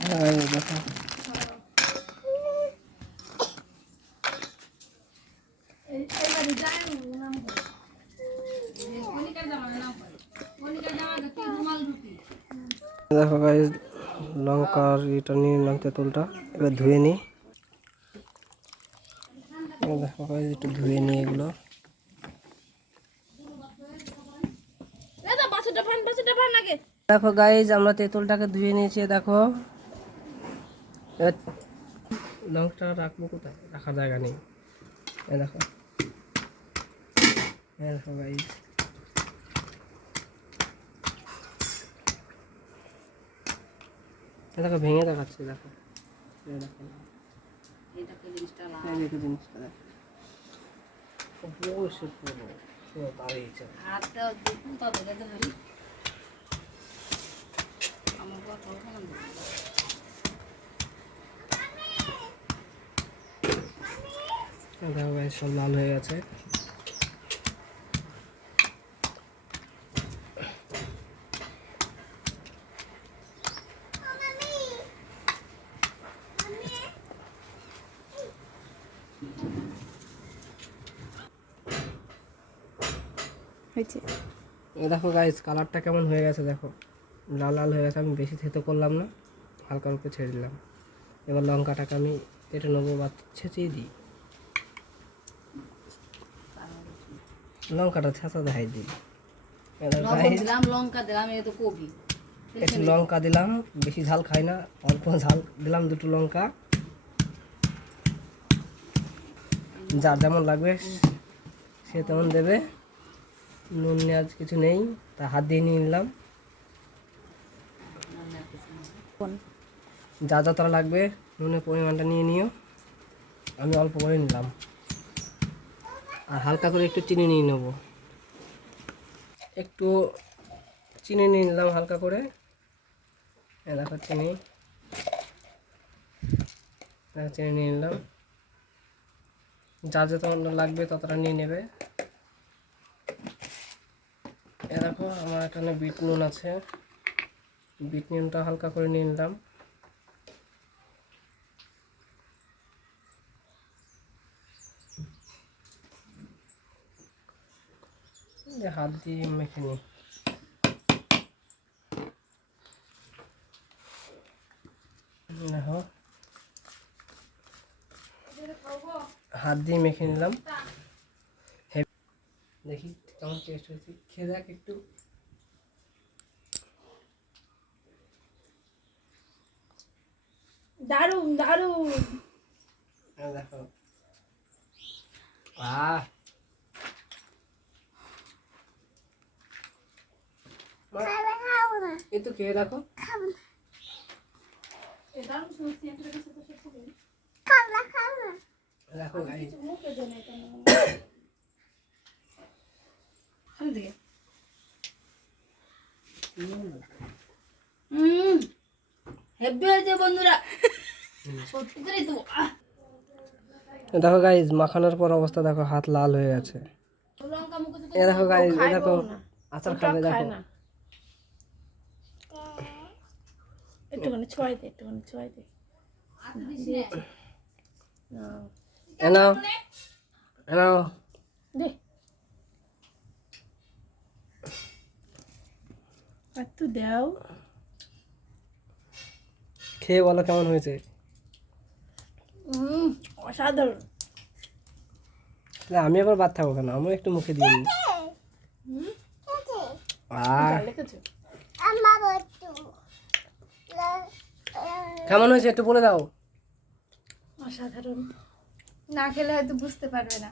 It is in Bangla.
হ্যাঁ দেখো দেখো গাইস লঙ্কার এটা নিয়ে নিলাম তেঁতুলটা, এবার ধুয়ে নিই। দেখো গাইস একটু ধুয়ে নিই এগুলো। দেখো গাইস আমরা তেঁতুলটাকে ধুয়ে নিয়েছি। দেখো এবার লঙ্কাটা রাখবো কোথায়, রাখার জায়গা নেই। দেখো দেখো গাইস দেখো ভেঙে দেখাচ্ছে। দেখো দেখো জিনিসটা দেখো গাইস সব লাল হয়ে গেছে। দেখো গাইস কালারটা কেমন হয়ে গেছে, দেখো লাল লাল হয়ে গেছে। আমি বেশি থেতো করলাম না, হালকার উপরে ছেড়ে দিলাম। এবার লঙ্কাটাকে আমি কেটে নেবো বা ছেঁচিয়ে দিই। লঙ্কাটা ছেঁচা দেখাই দিই। একটু লঙ্কা দিলাম, বেশি ঝাল খাই না, অল্প ঝাল দিলাম। দুটো লঙ্কা, যার যেমন লাগবে সে তেমন দেবে। নুন নেওয়ার কিছু নেই, তা হাত দিয়ে নিয়ে নিলাম। যা যা তোরা লাগবে নুনের পরিমাণটা নিয়ে নিও। আমি অল্প করে নিলাম, আর হালকা করে একটু চিনি নিয়ে নেব। একটু চিনি নিয়ে নিলাম হালকা করে। দেখো চিনি চিনি নিয়ে নিলাম। যা যত লাগবে ততটা নিয়ে নেবে। এ দেখো আমার এখানে বিট নুন আছে, বিট নুনটা হালকা করে নিয়ে নিলাম। হাত দিয়ে মেখে নিই। দেখো হাত দিয়ে মেখে নিলাম। দেখি কেমন টেস্ট হয়েছে, খেয়ে দেখ একটু। দারুন দারুন। দেখো আহ এই তো খেয়ে দেখো। দেখো গাইস হেব্বি হয়েছে বন্ধুরা, সত্যি করেই তো। দেখো গাইস মাখানোর পর অবস্থা দেখো, হাত লাল হয়ে গেছে। এ দেখো গাইস, এ দেখো আচার খাবে। দেখো একটুখানি ছোঁয়াই দে, একটুখানি ছোঁয়াই দে। এনাও এনাও দে একটু দাও। খেয়ে বলো কেমন হয়েছে। অসাধারণ। আমি আবার বাদ থাকবো কেন, আমি একটু মুখে দিয়ে নিই। কেমন হয়েছে একটু বলে দাও। অসাধারণ, না খেলে হয়তো বুঝতে পারবে না।